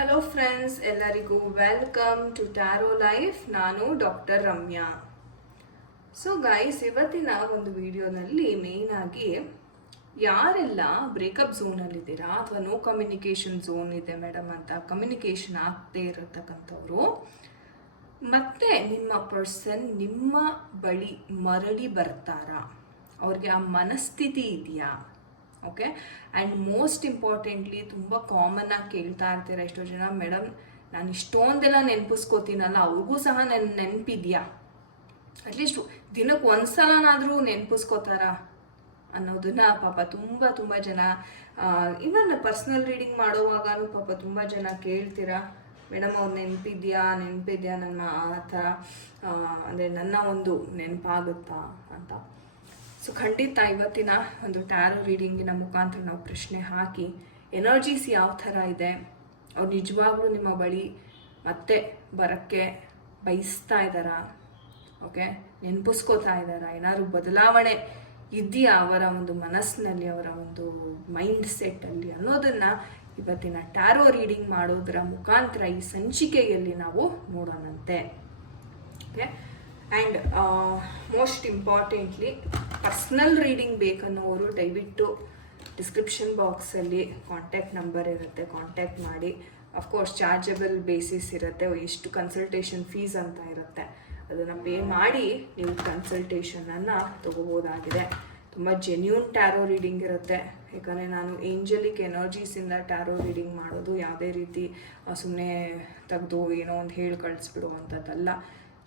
Hello friends, ಎಲ್ಲರಿಗೂ welcome to taro life. ನಾನು doctor Ramya. So guys, ಇವತ್ತಿನ ಒಂದು ವಿಡಿಯೋನಲ್ಲಿ ಮೇಯ್ನ್ ಆಗಿ ಯಾರೆಲ್ಲ ಬ್ರೇಕಪ್ ಝೋನಲ್ಲಿದ್ದೀರಾ ಅಥವಾ ನೋ ಕಮ್ಯುನಿಕೇಷನ್ ಝೋನ್ ಇದೆ ಮೇಡಮ್ ಅಂತ ಕಮ್ಯುನಿಕೇಷನ್ ಆಗದೆ ಇರತಕ್ಕಂಥವ್ರು, ಮತ್ತೆ ನಿಮ್ಮ ಪರ್ಸನ್ ನಿಮ್ಮ ಬಳಿ ಮರಳಿ ಬರ್ತಾರಾ, ಅವ್ರಿಗೆ ಆ ಮನಸ್ಥಿತಿ ಇದೆಯಾ? ಓಕೆ. ಆ್ಯಂಡ್ ಮೋಸ್ಟ್ ಇಂಪಾರ್ಟೆಂಟ್ಲಿ ತುಂಬ ಕಾಮನ್ ಆಗಿ ಕೇಳ್ತಾ ಇರ್ತೀರ ಎಷ್ಟೋ ಜನ, ಮೇಡಮ್ ನಾನು ಇಷ್ಟೊಂದೆಲ್ಲ ನೆನಪಿಸ್ಕೋತೀನಲ್ಲ, ಅವ್ರಿಗೂ ಸಹ ನನ್ನ ನೆನಪಿದ್ಯಾ, ಅಟ್ಲೀಸ್ಟ್ ದಿನಕ್ಕೆ ಒಂದ್ಸಲನಾದರೂ ನೆನಪಿಸ್ಕೋತಾರ ಅನ್ನೋದನ್ನ ಪಾಪ ತುಂಬ ಜನ, ಇವನ್ ಪರ್ಸ್ನಲ್ ರೀಡಿಂಗ್ ಮಾಡೋವಾಗೂ ಪಾಪ ತುಂಬ ಜನ ಕೇಳ್ತೀರಾ, ಮೇಡಮ್ ಅವ್ರು ನೆನಪಿದ್ಯಾ ನನ್ನ ಆ ಥರ ಅಂದರೆ ನನ್ನ ಒಂದು ನೆನಪಾಗುತ್ತಾ ಅಂತ. ಸೊ ಖಂಡಿತ ಇವತ್ತಿನ ಒಂದು ಟ್ಯಾರೋ ರೀಡಿಂಗಿನ ಮುಖಾಂತರ ನಾವು ಪ್ರಶ್ನೆ ಹಾಕಿ ಎನರ್ಜೀಸ್ ಯಾವ ಥರ ಇದೆ, ಅವ್ರು ನಿಜವಾಗ್ಲೂ ನಿಮ್ಮ ಬಳಿ ಮತ್ತೆ ಬರೋಕ್ಕೆ ಬಯಸ್ತಾ ಇದ್ದಾರಾ, ಓಕೆ, ನೆನಪಿಸ್ಕೋತಾ ಇದ್ದಾರಾ, ಏನಾದ್ರು ಬದಲಾವಣೆ ಇದೆಯಾ ಅವರ ಒಂದು ಮನಸ್ಸಿನಲ್ಲಿ, ಅವರ ಒಂದು ಮೈಂಡ್ ಸೆಟ್ಟಲ್ಲಿ ಅನ್ನೋದನ್ನು ಇವತ್ತಿನ ಟ್ಯಾರೋ ರೀಡಿಂಗ್ ಮಾಡೋದರ ಮುಖಾಂತರ ಈ ಸಂಚಿಕೆಯಲ್ಲಿ ನಾವು ನೋಡೋಣಂತೆ. Okay. And most importantly personal reading ಬೇಕನ್ನೋರು ದಯವಿಟ್ಟು ಡಿಸ್ಕ್ರಿಪ್ಷನ್ ಬಾಕ್ಸಲ್ಲಿ ಕಾಂಟ್ಯಾಕ್ಟ್ ನಂಬರ್ ಇರುತ್ತೆ, ಕಾಂಟ್ಯಾಕ್ಟ್ ಮಾಡಿ. ಅಫ್ಕೋರ್ಸ್ ಚಾರ್ಜಬಲ್ ಬೇಸಿಸ್ ಇರುತ್ತೆ, ಎಷ್ಟು ಕನ್ಸಲ್ಟೇಷನ್ ಫೀಸ್ ಅಂತ ಇರುತ್ತೆ, ಅದನ್ನು ಪೇ ಮಾಡಿ ನೀವು ಕನ್ಸಲ್ಟೇಷನನ್ನು ತೊಗೋಬೋದಾಗಿದೆ. ತುಂಬ ಜೆನ್ಯೂನ್ ಟ್ಯಾರೋ ರೀಡಿಂಗ್ ಇರುತ್ತೆ, ಯಾಕಂದರೆ ನಾನು ಏಂಜಲಿಕ್ ಎನರ್ಜೀಸಿಂದ ಟ್ಯಾರೋ ರೀಡಿಂಗ್ ಮಾಡೋದು, ಯಾವುದೇ ರೀತಿ ಸುಮ್ಮನೆ ತೆಗೆದು ಏನೋ ಒಂದು ಹೇಳಿ ಕಳಿಸ್ಬಿಡುವಂಥದ್ದಲ್ಲ.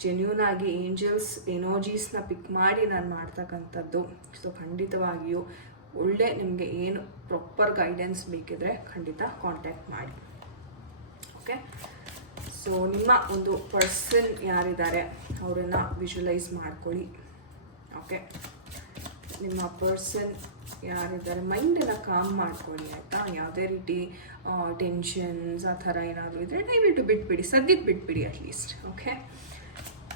ಜೆನ್ಯೂನ್ ಆಗಿ ಏಂಜಲ್ಸ್ ಎನರ್ಜೀಸ್ನ ಪಿಕ್ ಮಾಡಿ ನಾನು ಮಾಡ್ತಕ್ಕಂಥದ್ದು. ಸೊ ಖಂಡಿತವಾಗಿಯೂ ಒಳ್ಳೆ ನಿಮಗೆ ಏನು ಪ್ರಾಪರ್ ಗೈಡೆನ್ಸ್ ಬೇಕಿದ್ರೆ ಖಂಡಿತ ಕಾಂಟ್ಯಾಕ್ಟ್ ಮಾಡಿ. ಓಕೆ. ಸೊ ನಿಮ್ಮ ಒಂದು ಪರ್ಸನ್ ಯಾರಿದ್ದಾರೆ ಅವರನ್ನು ವಿಜುವಲೈಸ್ ಮಾಡ್ಕೊಳ್ಳಿ. ಓಕೆ. ನಿಮ್ಮ ಪರ್ಸನ್ ಯಾರಿದ್ದಾರೆ ಮೈಂಡನ್ನು ಕಾಮ್ ಮಾಡ್ಕೊಳ್ಳಿ, ಆಯಿತಾ? ಯಾವುದೇ ರೀತಿ ಟೆನ್ಷನ್ಸ್ ಆ ಥರ ಏನಾದರೂ ಇದ್ದರೆ ದಯವಿಟ್ಟು ಬಿಟ್ಬಿಡಿ, ಸದ್ಯಕ್ಕೆ ಬಿಟ್ಬಿಡಿ ಅಟ್ಲೀಸ್ಟ್. ಓಕೆ.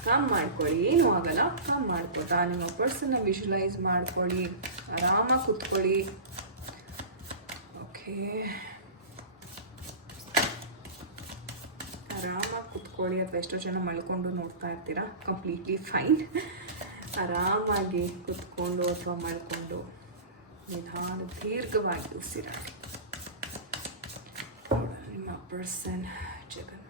ಕಾಮ್ ಮಾಡ್ಕೊಳ್ಳಿ, ಏನೂ ಆಗಲ್ಲ, ಕಾಮ್ ಮಾಡ್ಕೊತಾ ನಿಮ್ಮ ಪರ್ಸನ್ನ ವಿಜುವಲೈಸ್ ಮಾಡ್ಕೊಳ್ಳಿ, ಆರಾಮಾಗಿ ಕೂತ್ಕೊಳ್ಳಿ. ಓಕೆ, ಆರಾಮಾಗಿ ಕೂತ್ಕೊಳ್ಳಿ, ಅಥವಾ ಎಷ್ಟೋ ಜನ ಮಲ್ಕೊಂಡು ನೋಡ್ತಾ ಇರ್ತೀರಾ, ಕಂಪ್ಲೀಟ್ಲಿ ಫೈನ್. ಆರಾಮಾಗಿ ಕೂತ್ಕೊಂಡು ಅಥವಾ ಮಲ್ಕೊಂಡು ನಿಧಾನ ದೀರ್ಘವಾಗಿ ಉಸಿರಾಡಿ. ನಿಮ್ಮ ಪರ್ಸನ್ ಜಗನ್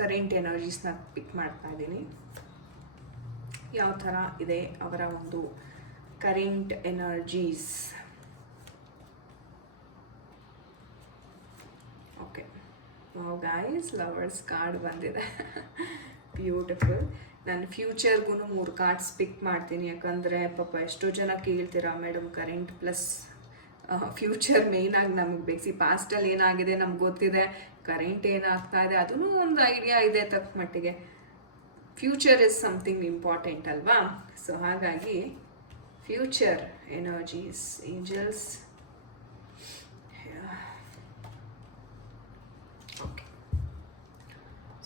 ಕರೆಂಟ್ ಎನರ್ಜೀಸ್ನ ಪಿಕ್ ಮಾಡ್ತಾ ಇದ್ದೀನಿ. ಯಾವ ಥರ ಇದೆ ಅವರ ಒಂದು current energies? Okay. Guys, lovers card ಬಂದಿದೆ, ಬ್ಯೂಟಿಫುಲ್. ನಾನು ಫ್ಯೂಚರ್ಗೂ 3 ಕಾರ್ಡ್ಸ್ ಪಿಕ್ ಮಾಡ್ತೀನಿ, ಯಾಕಂದರೆ ಪಾಪ ಎಷ್ಟೋ ಜನ ಕೇಳ್ತೀರಾ, ಮೇಡಮ್ ಕರೆಂಟ್ ಪ್ಲಸ್ ಫ್ಯೂಚರ್ ಮೇಯ್ನಾಗಿ ನಮಗೆ ಬೇಕು. ಪಾಸ್ಟಲ್ಲಿ ಏನಾಗಿದೆ ನಮ್ಗೆ ಗೊತ್ತಿದೆ, ಕರೆಂಟ್ ಏನಾಗ್ತಾ ಇದೆ ಅದೂ ಒಂದು ಐಡಿಯಾ ಇದೆ ತಕ್ಕ ಮಟ್ಟಿಗೆ. ಫ್ಯೂಚರ್ ಇಸ್ ಸಮಥಿಂಗ್ ಇಂಪಾರ್ಟೆಂಟ್ ಅಲ್ವಾ? ಸೊ ಹಾಗಾಗಿ future energies, angels. Okay.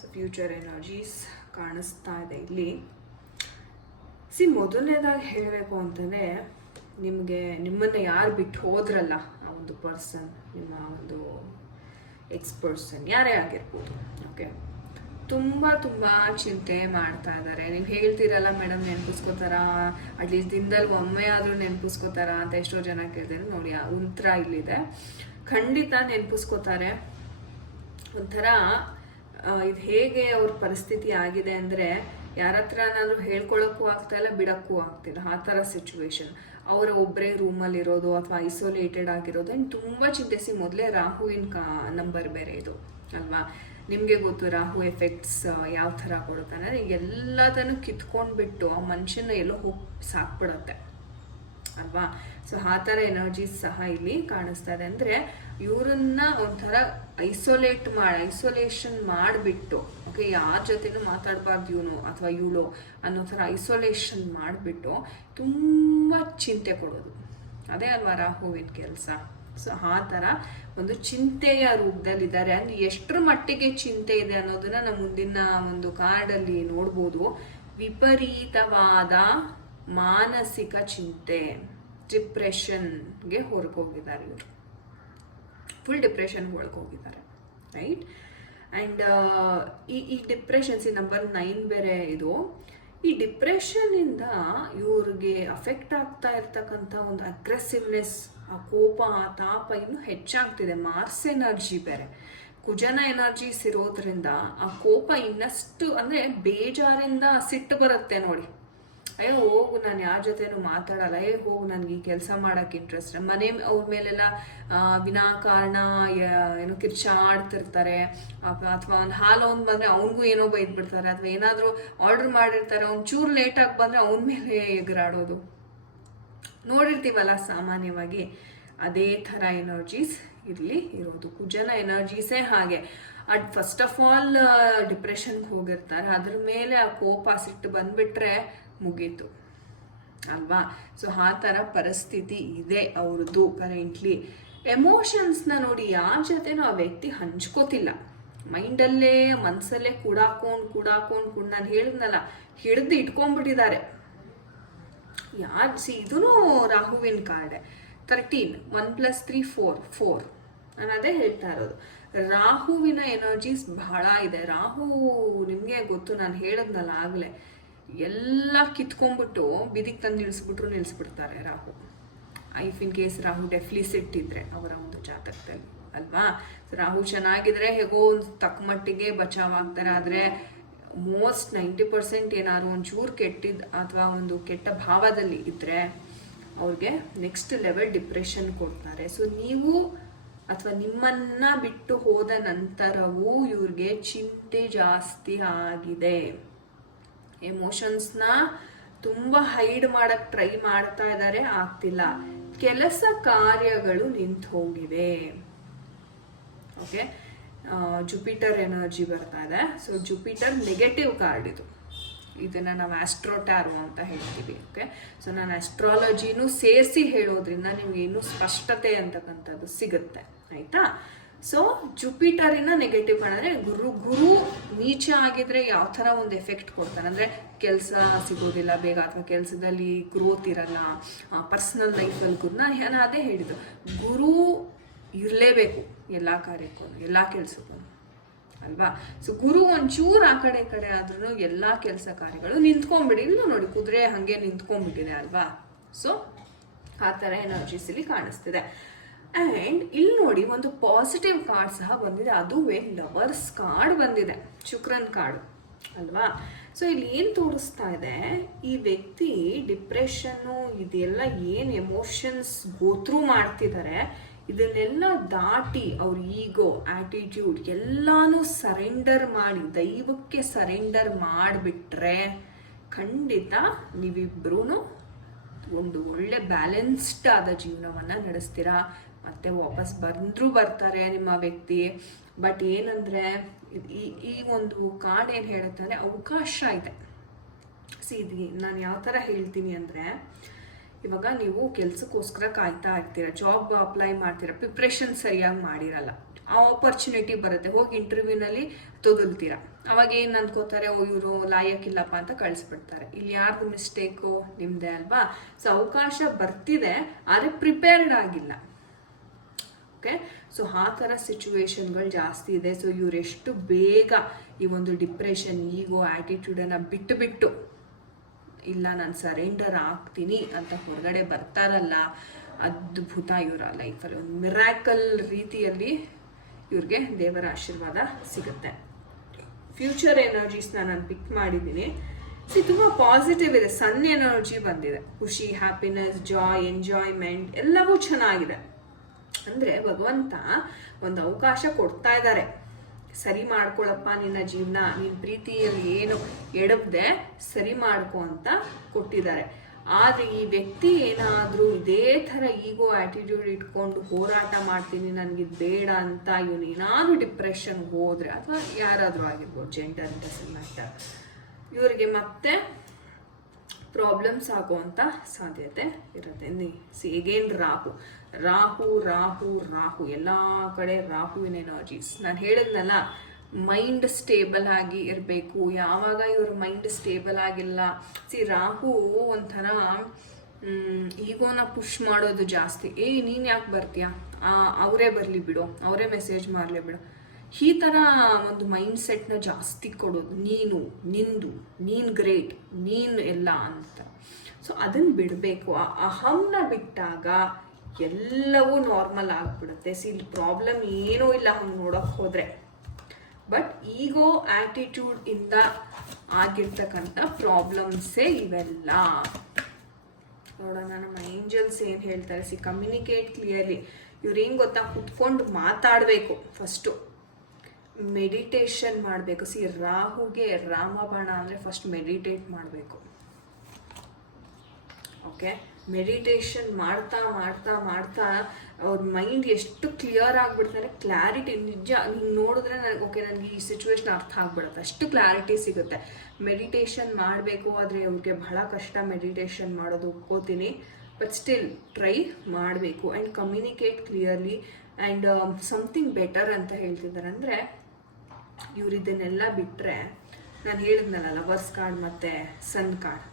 So future energies ಕಾಣಿಸ್ತಾ ಇದೆ ಇಲ್ಲಿ. ಮೊದಲನೇದಾಗಿ ಹೇಳಬೇಕು ಅಂತಂದರೆ, ನಿಮ್ಮನ್ನು ಯಾರು ಬಿಟ್ಟು ಹೋದ್ರಲ್ಲ, ಆ ಒಂದು ಪರ್ಸನ್, ನಿಮ್ಮ ಒಂದು ಎಕ್ಸ್ ಪರ್ಸನ್ ಯಾರೇ ಆಗಿರ್ಬೋದು, ಓಕೆ, ತುಂಬ ಚಿಂತೆ ಮಾಡ್ತಾ ಇದ್ದಾರೆ. ನೀವು ಹೇಳ್ತೀರಲ್ಲ, ಮೇಡಮ್ ನೆನಪಿಸ್ಕೋತಾರ, ಅಟ್ಲೀಸ್ಟ್ ದಿನದಲ್ಲಿ ಒಮ್ಮೆ ಆದರೂ ನೆನಪಿಸ್ಕೋತಾರ ಅಂತ ಎಷ್ಟೋ ಜನ ಕೇಳ್ತಾರೆ. ನೋಡಿ, ಉತ್ತರ ಇಲ್ಲಿದೆ, ಖಂಡಿತ ನೆನಪಿಸ್ಕೋತಾರೆ. ಒಂಥರ ಇದು ಹೇಗೆ ಅವ್ರ ಪರಿಸ್ಥಿತಿ ಆಗಿದೆ ಅಂದರೆ, ಯಾರ ಹತ್ರ ಏನಾದರೂ ಹೇಳ್ಕೊಳಕ್ಕೂ ಆಗ್ತಾಯಿಲ್ಲ, ಬಿಡೋಕ್ಕೂ ಆಗ್ತಿಲ್ಲ, ಆ ಥರ ಸಿಚುವೇಶನ್. ಅವರ ಒಬ್ಬರೇ ರೂಮಲ್ಲಿರೋದು ಅಥವಾ ಐಸೋಲೇಟೆಡ್ ಆಗಿರೋದು, ಆ್ಯಂಡ್ ತುಂಬ ಚಿಂತಿಸಿ. ಮೊದಲೇ ರಾಹುವಿನ ನಂಬರ್ ಬೇರೆ ಇದು ಅಲ್ವಾ? ನಿಮಗೆ ಗೊತ್ತು ರಾಹು ಎಫೆಕ್ಟ್ಸ್ ಯಾವ ಥರ ಕೊಡುತ್ತೆ ಅಂದರೆ, ಎಲ್ಲದನ್ನು ಕಿತ್ಕೊಂಡ್ಬಿಟ್ಟು ಆ ಮನುಷ್ಯನ ಎಲ್ಲೋ ಹೋಗಿ ಸಾಕ್ಬಿಡುತ್ತೆ ಅಲ್ವಾ? ಸೊ ಆ ಥರ ಎನರ್ಜೀಸ್ ಸಹ ಇಲ್ಲಿ ಕಾಣಿಸ್ತಾ ಇದೆ. ಅಂದರೆ ಇವರನ್ನ ಒಂಥರ ಐಸೋಲೇಷನ್ ಮಾಡಿಬಿಟ್ಟು, ಓಕೆ, ಯಾರ ಜೊತೆನೂ ಮಾತಾಡಬಾರ್ದು ಇವನು ಅಥವಾ ಇವಳು ಅನ್ನೋ ಥರ ಐಸೋಲೇಷನ್ ಮಾಡಿಬಿಟ್ಟು ತುಂಬ ಚಿಂತೆ ಕೊಡೋದು, ಅದೇ ಅಲ್ವಾ ರಾಹುವಿನ ಕೆಲಸ. ಸೊ ಆ ಥರ ಒಂದು ಚಿಂತೆಯ ರೂಪದಲ್ಲಿದ್ದಾರೆ. ಅಂದರೆ ಎಷ್ಟರ ಮಟ್ಟಿಗೆ ಚಿಂತೆ ಇದೆ ಅನ್ನೋದನ್ನ ನಾವು ಮುಂದಿನ ಒಂದು ಕಾರ್ಡಲ್ಲಿ ನೋಡ್ಬೋದು. ವಿಪರೀತವಾದ ಮಾನಸಿಕ ಚಿಂತೆ, ಡಿಪ್ರೆಷನ್ಗೆ ಹೊರಗೋಗಿದ್ದಾರೆ ಇವರು, ಫುಲ್ ಡಿಪ್ರೆಷನ್ಗೆ ಒಳಗೋಗಿದ್ದಾರೆ, ರೈಟ್. ಆ್ಯಂಡ್ ಈ ಡಿಪ್ರೆಷನ್ಸ್ ನಂಬರ್ 9 ಬೇರೆ ಇದು. ಈ ಡಿಪ್ರೆಷನ್ನಿಂದ ಇವ್ರಿಗೆ ಅಫೆಕ್ಟ್ ಆಗ್ತಾ ಇರ್ತಕ್ಕಂಥ ಒಂದು ಅಗ್ರೆಸಿವ್ನೆಸ್, ಆ ಕೋಪ, ಆ ತಾಪ ಇನ್ನೂ ಹೆಚ್ಚಾಗ್ತಿದೆ. ಮಾರ್ಸ್ ಎನರ್ಜಿ ಬೇರೆ, ಕುಜನ ಎನರ್ಜೀಸ್ ಇರೋದ್ರಿಂದ ಆ ಕೋಪ ಇನ್ನಷ್ಟು, ಅಂದರೆ ಬೇಜಾರಿಂದ ಸಿಟ್ಟು ಬರುತ್ತೆ ನೋಡಿ. ಅಯ್ಯೋ ಹೋಗು, ನಾನು ಯಾರ ಜೊತೆನೂ ಮಾತಾಡಲ್ಲ, ಹೋಗು, ನನಗೆ ಈ ಕೆಲಸ ಮಾಡೋಕ್ಕೆ ಇಂಟ್ರೆಸ್ಟ್. ಮನೆ ಅವ್ರ ಮೇಲೆಲ್ಲ ವಿನಾಕಾರಣ ಏನೋ ಕಿರ್ಚಾಡ್ತಿರ್ತಾರೆ, ಅಥವಾ ಒಂದು ಹಾಲು ಅವ್ನು ಬಂದರೆ ಅವನಿಗೂ ಏನೋ ಬೈದ್ಬಿಡ್ತಾರೆ, ಅಥವಾ ಏನಾದರೂ ಆರ್ಡರ್ ಮಾಡಿರ್ತಾರೆ, ಅವ್ನು ಚೂರು ಲೇಟಾಗಿ ಬಂದರೆ ಅವನ ಮೇಲೆ ಎಗರಾಡೋದು ನೋಡಿರ್ತೀವಲ್ಲ ಸಾಮಾನ್ಯವಾಗಿ. ಅದೇ ಥರ ಎನರ್ಜೀಸ್ ಇಲ್ಲಿ ಇರೋದು. ಕುಜನ ಎನರ್ಜೀಸೇ ಹಾಗೆ. ಫಸ್ಟ್ ಆಫ್ ಆಲ್ ಡಿಪ್ರೆಷನ್ಗೆ ಹೋಗಿರ್ತಾರೆ, ಅದ್ರ ಮೇಲೆ ಆ ಕೋಪ ಸಿಟ್ಟು ಬಂದ್ಬಿಟ್ರೆ ಮುಗೀತು ಅಲ್ವಾ. ಸೊ ಆ ಥರ ಪರಿಸ್ಥಿತಿ ಇದೆ ಅವ್ರದ್ದು ಕರೆಂಟ್ಲಿ. ಎಮೋಷನ್ಸ್ನ ನೋಡಿ ಯಾರ ಜೊತೆನೂ ಆ ವ್ಯಕ್ತಿ ಹಂಚ್ಕೋತಿಲ್ಲ, ಮೈಂಡಲ್ಲೇ ಮನಸ್ಸಲ್ಲೇ ಕುಡಾಕೊಂಡು ನಾನು ಹೇಳಿದ್ನಲ್ಲ, ಹಿಡಿದು ಇಟ್ಕೊಂಡ್ಬಿಟ್ಟಿದ್ದಾರೆ. ಇದೂ ರಾಹುವಿನ ಕಾರ್ಡೆ. 13, 1 + 3 4 ನಾನು ಅದೇ ಹೇಳ್ತಾ ಇರೋದು. ರಾಹುವಿನ ಎನರ್ಜೀಸ್ ಬಹಳ ಇದೆ. ರಾಹು ನಿಮಗೆ ಗೊತ್ತು, ನಾನು ಹೇಳಿದ್ನಲ್ಲ ಆಗಲೇ, ಎಲ್ಲ ಕಿತ್ಕೊಂಡ್ಬಿಟ್ಟು ಬಿದಿಗೆ ತಂದು ನಿಲ್ಲಿಸ್ಬಿಡ್ತಾರೆ ರಾಹು. ಇನ್ ಕೇಸ್ ರಾಹು ಡೆಫ್ಲಿಸಿಟ್ ಇದ್ರೆ ಅವರ ಒಂದು ಜಾತಕದಲ್ಲಿ ಅಲ್ವಾ. ರಾಹು ಚೆನ್ನಾಗಿದ್ರೆ ಹೇಗೋ ಒಂದು ತಕ್ಕ ಮಟ್ಟಿಗೆ ಬಚಾವಾಗ್ತಾರೆ. ಆದರೆ ಮೋಸ್ಟ್ 90% ಏನಾದ್ರು ಒಂಚೂರು ಕೆಟ್ಟಿದ್ದು ಅಥವಾ ಒಂದು ಕೆಟ್ಟ ಭಾವದಲ್ಲಿ ಇದ್ದರೆ ಅವ್ರಿಗೆ ನೆಕ್ಸ್ಟ್ ಲೆವೆಲ್ ಡಿಪ್ರೆಷನ್ ಕೊಡ್ತಾರೆ. ಸೊ ನೀವು ಅಥವಾ ನಿಮ್ಮನ್ನ ಬಿಟ್ಟು ಹೋದ ನಂತರವೂ ಇವ್ರಿಗೆ ಚಿಂತೆ ಜಾಸ್ತಿ ಆಗಿದೆ. ಎಮೋಷನ್ಸ್ನ ತುಂಬ ಹೈಡ್ ಮಾಡಕ್ಕೆ ಟ್ರೈ ಮಾಡ್ತಾ ಇದ್ದಾರೆ, ಆಗ್ತಿಲ್ಲ. ಕೆಲಸ ಕಾರ್ಯಗಳು ನಿಂತು ಹೋಗಿವೆ. ಓಕೆ, ಜುಪಿಟರ್ ಎನರ್ಜಿ ಬರ್ತಾ ಇದೆ. ಸೊ ಜುಪಿಟರ್ ನೆಗೆಟಿವ್ ಕಾರ್ಡ್ ಇದು. ಇದನ್ನು ನಾವು ಆಸ್ಟ್ರೋಟ್ಯಾರೋ ಅಂತ ಹೇಳ್ತೀವಿ. ಓಕೆ, ಸೊ ನಾನು ಆಸ್ಟ್ರಾಲಜಿನೂ ಸೇರಿಸಿ ಹೇಳೋದ್ರಿಂದ ನಿಮ್ಗೆ ಇನ್ನೂ ಸ್ಪಷ್ಟತೆ ಅಂತಕ್ಕಂಥದ್ದು ಸಿಗುತ್ತೆ, ಆಯಿತಾ. ಸೊ ಜುಪಿಟರಿನ ನೆಗೆಟಿವ್ ಕಾಣಿದ್ರೆ ಗುರು ನೀಚ ಆಗಿದ್ರೆ ಯಾವ ಥರ ಒಂದು ಎಫೆಕ್ಟ್ ಕೊಡ್ತಾನೆ ಅಂದರೆ ಕೆಲಸ ಸಿಗೋದಿಲ್ಲ ಬೇಗ, ಅಥವಾ ಕೆಲಸದಲ್ಲಿ ಗ್ರೋತ್ ಇರಲ್ಲ, ಪರ್ಸ್ನಲ್ ಲೈಫಲ್ಲಿ ನಾನು ಅದೇ ಹೇಳಿದ್ದು, ಗುರು ಇರಲೇಬೇಕು ಎಲ್ಲ ಕಾರ್ಯಕ್ಕೂ, ಎಲ್ಲ ಕೆಲಸಕ್ಕೂ ಅಲ್ವಾ. ಸೊ ಗುರು ಒಂಚೂರು ಆ ಕಡೆ ಆದ್ರೂ ಎಲ್ಲ ಕೆಲಸ ಕಾರ್ಯಗಳು ನಿಂತ್ಕೊಂಡ್ಬಿಡಿ. ಇಲ್ಲ ನೋಡಿ, ಕುದುರೆ ಹಾಗೆ ನಿಂತ್ಕೊಂಡ್ಬಿಟ್ಟಿದೆ ಅಲ್ವಾ. ಸೊ ಆ ಥರ ಎನರ್ಜೀಸ್ ಇಲ್ಲಿ ಕಾಣಿಸ್ತಿದೆ. ಆ್ಯಂಡ್ ಇಲ್ಲಿ ನೋಡಿ ಒಂದು ಪಾಸಿಟಿವ್ ಕಾರ್ಡ್ ಸಹ ಬಂದಿದೆ, ಅದುವೇ ಲವರ್ಸ್ ಕಾರ್ಡ್ ಬಂದಿದೆ, ಶುಕ್ರನ್ ಕಾರ್ಡು ಅಲ್ವಾ. ಸೊ ಇಲ್ಲಿ ಏನು ತೋರಿಸ್ತಾ ಇದೆ, ಈ ವ್ಯಕ್ತಿ ಡಿಪ್ರೆಷನ್ನು ಇದೆಲ್ಲ ಏನು ಎಮೋಷನ್ಸ್ ಗೋತ್ರೂ ಮಾಡ್ತಿದ್ದಾರೆ, ಇದನ್ನೆಲ್ಲ ದಾಟಿ ಅವ್ರ ಈಗೋ, ಆಟಿಟ್ಯೂಡ್ ಎಲ್ಲಾನು ಸರೆಂಡರ್ ಮಾಡಿ, ದೈವಕ್ಕೆ ಸರೆಂಡರ್ ಮಾಡಿಬಿಟ್ರೆ ಖಂಡಿತ ನೀವಿಬ್ರೂ ಒಂದು ಒಳ್ಳೆ ಬ್ಯಾಲೆನ್ಸ್ಡ್ ಆದ ಜೀವನವನ್ನು ನಡೆಸ್ತೀರಾ. ಮತ್ತೆ ವಾಪಸ್ ಬರ್ತಾರೆ ನಿಮ್ಮ ವ್ಯಕ್ತಿ. ಬಟ್ ಏನಂದರೆ ಈ ಒಂದು ಕಾರ್ಡ್ ಏನು ಹೇಳುತ್ತೆ ಅಂದರೆ ಅವಕಾಶ ಇದೆ. ಇದು ನಾನು ಯಾವ ಥರ ಹೇಳ್ತೀನಿ ಅಂದರೆ, ಇವಾಗ ನೀವು ಕೆಲಸಕ್ಕೋಸ್ಕರ ಕಾಯ್ತಾ ಇರ್ತೀರ, ಜಾಬ್ ಅಪ್ಲೈ ಮಾಡ್ತೀರ, ಪ್ರಿಪ್ರೇಷನ್ ಸರಿಯಾಗಿ ಮಾಡಿರಲ್ಲ, ಆ ಆಪರ್ಚುನಿಟಿ ಬರುತ್ತೆ, ಹೋಗಿ ಇಂಟರ್ವ್ಯೂನಲ್ಲಿ ತೊದಲ್ತೀರ. ಅವಾಗ ಏನು ಅಂದ್ಕೋತಾರೆ, ಇವರು ಲಾಯಕ್ಕಿಲ್ಲಪ್ಪ ಅಂತ ಕಳಿಸ್ಬಿಡ್ತಾರೆ. ಇಲ್ಲಿ ಯಾರ್ದು ಮಿಸ್ಟೇಕು, ನಿಮ್ಮದೇ ಅಲ್ವಾ. ಸೊ ಅವಕಾಶ ಬರ್ತಿದೆ, ಆದರೆ ಪ್ರಿಪೇರ್ಡ್ ಆಗಿಲ್ಲ. ಓಕೆ, ಸೊ ಆ ಥರ ಸಿಚುವೇಶನ್ಗಳು ಜಾಸ್ತಿ ಇದೆ. ಸೊ ಇವರೆಷ್ಟು ಬೇಗ ಈ ಒಂದು ಡಿಪ್ರೆಷನ್, ಈಗೋ, ಆ್ಯಟಿಟ್ಯೂಡನ್ನು ಬಿಟ್ಟು ಇಲ್ಲ ನಾನು ಸರೆಂಡರ್ ಆಗ್ತೀನಿ ಅಂತ ಹೊರಗಡೆ ಬರ್ತಾರಲ್ಲ, ಅದ್ಭುತ ಇವರ ಲೈಫಲ್ಲಿ ಒಂದು ಮಿರಾಕಲ್ ರೀತಿಯಲ್ಲಿ ಇವ್ರಿಗೆ ದೇವರ ಆಶೀರ್ವಾದ ಸಿಗುತ್ತೆ. ಫ್ಯೂಚರ್ ಎನರ್ಜೀಸ್ನ ನಾನು ಪಿಕ್ ಮಾಡಿದ್ದೀನಿ. ತುಂಬ ಪಾಸಿಟಿವ್ ಇದೆ. ಸನ್ ಎನರ್ಜಿ ಬಂದಿದೆ, ಖುಷಿ, ಹ್ಯಾಪಿನೆಸ್, ಜಾಯ್, ಎಂಜಾಯ್ಮೆಂಟ್ ಎಲ್ಲವೂ ಚೆನ್ನಾಗಿದೆ. ಅಂದರೆ ಭಗವಂತ ಒಂದು ಅವಕಾಶ ಕೊಡ್ತಾ ಇದ್ದಾರೆ, ಸರಿ ಮಾಡ್ಕೊಳಪ್ಪ ನಿನ್ನ ಜೀವನ, ನಿನ್ನ ಪ್ರೀತಿಯಲ್ಲಿ ಏನು ಎಡವ್ದೆ ಸರಿ ಮಾಡ್ಕೊ ಅಂತ ಕೊಟ್ಟಿದ್ದಾರೆ. ಆದರೆ ಈ ವ್ಯಕ್ತಿ ಏನಾದರೂ ಇದೇ ಥರ ಈಗೋ ಆ್ಯಟಿಟ್ಯೂಡ್ ಇಟ್ಕೊಂಡು ಹೋರಾಟ ಮಾಡ್ತೀನಿ, ನನಗಿದು ಬೇಡ ಅಂತ ಇವನು ಏನಾದರೂ ಡಿಪ್ರೆಷನ್ಗೆ ಹೋದರೆ, ಅಥವಾ ಯಾರಾದರೂ ಆಗಿರ್ಬೋದು, ಜೆಂಡರ್ ಡಸಂಟ್ ಮ್ಯಾಟರ್, ಇವರಿಗೆ ಮತ್ತೆ ಪ್ರಾಬ್ಲಮ್ಸ್ ಆಗುವಂಥ ಸಾಧ್ಯತೆ ಇರುತ್ತೆ. ಎಗೇನ್ ರಾಹು ಎಲ್ಲ ಕಡೆ ರಾಹುವಿನ ಎನರ್ಜೀಸ್. ನಾನು ಹೇಳಿದ್ನಲ್ಲ, ಮೈಂಡ್ ಸ್ಟೇಬಲ್ ಆಗಿ ಇರಬೇಕು. ಯಾವಾಗ ಇವ್ರ ಮೈಂಡ್ ಸ್ಟೇಬಲ್ ಆಗಿಲ್ಲ, ರಾಹು ಒಂಥರ ಈಗೋನ ಪುಷ್ ಮಾಡೋದು ಜಾಸ್ತಿ. ನೀನು ಯಾಕೆ ಬರ್ತೀಯಾ, ಅವರೇ ಬರಲಿ ಬಿಡು, ಅವರೇ ಮೆಸೇಜ್ ಮಾಡಲಿ ಬಿಡು, ಈ ಥರ ಒಂದು ಮೈಂಡ್ ಸೆಟ್ನ ಜಾಸ್ತಿ ಕೊಡೋದು. ನೀನು ಗ್ರೇಟ್, ನೀನು ಎಲ್ಲ ಅಂತ. ಸೊ ಅದನ್ನು ಬಿಡಬೇಕು. ಆ ಅಹಂನ ಬಿಟ್ಟಾಗ ಎಲ್ಲವೂ ನಾರ್ಮಲ್ ಆಗಿಬಿಡುತ್ತೆ. ಇಲ್ಲಿ ಪ್ರಾಬ್ಲಮ್ ಏನೂ ಇಲ್ಲ ಹಂಗೆ ನೋಡೋಕೆ ಹೋದರೆ. ಬಟ್ ಈಗೋ ಆ್ಯಟಿಟ್ಯೂಡ್ ಇಂದ ಆಗಿರ್ತಕ್ಕಂಥ ಪ್ರಾಬ್ಲಮ್ಸೇ ಇವೆಲ್ಲ. ನೋಡೋಣ ನಮ್ಮ ಏಂಜಲ್ಸ್ ಏನು ಹೇಳ್ತಾರೆ. Communicate clearly. ಇವ್ರು ಏನು ಗೊತ್ತಾ, ಕುತ್ಕೊಂಡು ಮಾತಾಡಬೇಕು. ಫಸ್ಟು ಮೆಡಿಟೇಷನ್ ಮಾಡಬೇಕು. ರಾಹುಗೆ ರಾಮಬಾಣ ಅಂದರೆ ಫಸ್ಟ್ ಮೆಡಿಟೇಟ್ ಮಾಡಬೇಕು. ಓಕೆ, ಮೆಡಿಟೇಷನ್ ಮಾಡ್ತಾ ಮಾಡ್ತಾ ಮಾಡ್ತಾ ಅವ್ರ ಮೈಂಡ್ ಎಷ್ಟು ಕ್ಲಿಯರ್ ಆಗಿಬಿಡ್ತಾರೆ. ಕ್ಲಾರಿಟಿ ನಿಜ ಹಿಂಗೆ ನೋಡಿದ್ರೆ ನನಗೆ ಈ ಸಿಚುವೇಶನ್ ಅರ್ಥ ಆಗ್ಬಿಡುತ್ತೆ, ಅಷ್ಟು ಕ್ಲಾರಿಟಿ ಸಿಗುತ್ತೆ. ಮೆಡಿಟೇಷನ್ ಮಾಡಬೇಕು, ಆದರೆ ಅವ್ರಿಗೆ ಬಹಳ ಕಷ್ಟ ಮೆಡಿಟೇಷನ್ ಮಾಡೋದು, ಒಪ್ಕೋತೀನಿ. ಬಟ್ ಸ್ಟಿಲ್ ಟ್ರೈ ಮಾಡಬೇಕು. And communicate clearly and something better ಅಂತ ಹೇಳ್ತಿದ್ದಾರೆ. ಅಂದರೆ ಇವ್ರು ಇದನ್ನೆಲ್ಲ ಬಿಟ್ಟರೆ, ನಾನು ಹೇಳಿದ್ನಲ್ಲ ಲವರ್ಸ್ ಕಾರ್ಡ್ ಮತ್ತು ಸನ್ ಕಾರ್ಡ್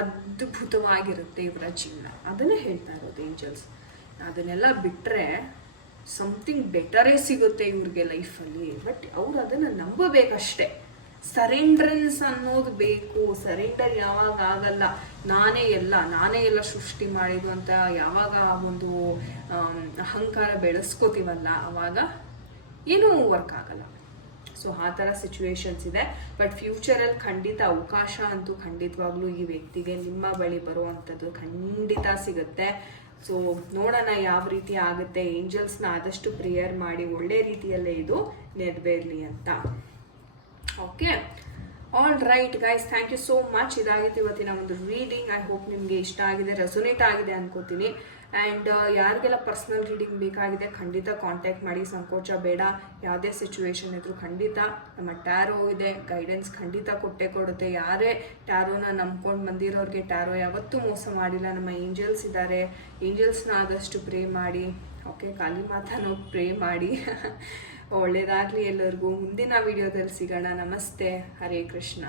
ಅದ್ಭುತವಾಗಿರುತ್ತೆ ಇವರ ಜೀವನ. ಅದನ್ನೇ ಹೇಳ್ತಾ ಇರೋದು ಏಂಜಲ್ಸ್. ಅದನ್ನೆಲ್ಲ ಬಿಟ್ಟರೆ ಸಮಥಿಂಗ್ ಬೆಟರೇ ಸಿಗುತ್ತೆ ಇವ್ರಿಗೆ ಲೈಫಲ್ಲಿ. ಬಟ್ ಅವ್ರು ಅದನ್ನು ನಂಬಬೇಕಷ್ಟೆ. ಸರೆಂಡ್ರೆನ್ಸ್ ಅನ್ನೋದು ಬೇಕು. ಸರೆಂಡರ್ ಯಾವಾಗ ಆಗಲ್ಲ, ನಾನೇ ಎಲ್ಲ ಸೃಷ್ಟಿ ಮಾಡಿದ್ದು ಅಂತ ಯಾವಾಗ ಒಂದು ಅಹಂಕಾರ ಬೆಳೆಸ್ಕೋತೀವಲ್ಲ, ಆವಾಗ ಏನೂ ವರ್ಕ್ ಆಗಲ್ಲ. ಸೊ ಆ ಥರ ಸಿಚುವೇಶನ್ಸ್ ಇದೆ. ಬಟ್ ಫ್ಯೂಚರಲ್ಲಿ ಖಂಡಿತ ಅವಕಾಶ ಅಂತೂ ಖಂಡಿತವಾಗ್ಲೂ ಈ ವ್ಯಕ್ತಿಗೆ ನಿಮ್ಮ ಬಳಿ ಬರುವಂಥದ್ದು ಖಂಡಿತ ಸಿಗುತ್ತೆ. ಸೊ ನೋಡೋಣ ಯಾವ ರೀತಿ ಆಗುತ್ತೆ. ಏಂಜಲ್ಸ್ನ ಆದಷ್ಟು ಪ್ರೇಯರ್ ಮಾಡಿ ಒಳ್ಳೆ ರೀತಿಯಲ್ಲೇ ಇದು ನೆರವೇರಲಿ ಅಂತ. Okay, all right guys, thank you so much. ಇದಾಗಿತ್ತು ಇವತ್ತಿನ ಒಂದು ರೀಡಿಂಗ್. ಐ ಹೋಪ್ ನಿಮಗೆ ಇಷ್ಟ ಆಗಿದೆ, ರೆಸೊನೇಟ್ ಆಗಿದೆ ಅನ್ಕೋತೀನಿ. ಆ್ಯಂಡ್ ಯಾರಿಗೆಲ್ಲ ಪರ್ಸ್ನಲ್ ರೀಡಿಂಗ್ ಬೇಕಾಗಿದೆ ಖಂಡಿತ ಕಾಂಟ್ಯಾಕ್ಟ್ ಮಾಡಿ, ಸಂಕೋಚ ಬೇಡ. ಯಾವುದೇ ಸಿಚುವೇಶನ್ ಇದ್ರೂ ಖಂಡಿತ ನಮ್ಮ ಟ್ಯಾರೋ ಇದೆ, ಗೈಡೆನ್ಸ್ ಖಂಡಿತ ಕೊಟ್ಟೆ ಕೊಡುತ್ತೆ. ಯಾರೇ ಟ್ಯಾರೋನ ನಂಬ್ಕೊಂಡು ಬಂದಿರೋರಿಗೆ ಟ್ಯಾರೋ ಯಾವತ್ತೂ ಮೋಸ ಮಾಡಿಲ್ಲ. ನಮ್ಮ ಏಂಜಲ್ಸ್ ಇದ್ದಾರೆ, ಏಂಜಲ್ಸ್ನ ಆದಷ್ಟು ಪ್ರೇ ಮಾಡಿ. ಓಕೆ, ಖಾಲಿ ಮಾತನೋ ಪ್ರೇ ಮಾಡಿ. ಒಳ್ಳೆಯದಾಗಲಿ ಎಲ್ಲರಿಗೂ. ಮುಂದಿನ ವಿಡಿಯೋದಲ್ಲಿ ಸಿಗೋಣ. ನಮಸ್ತೆ, ಹರೇ ಕೃಷ್ಣ.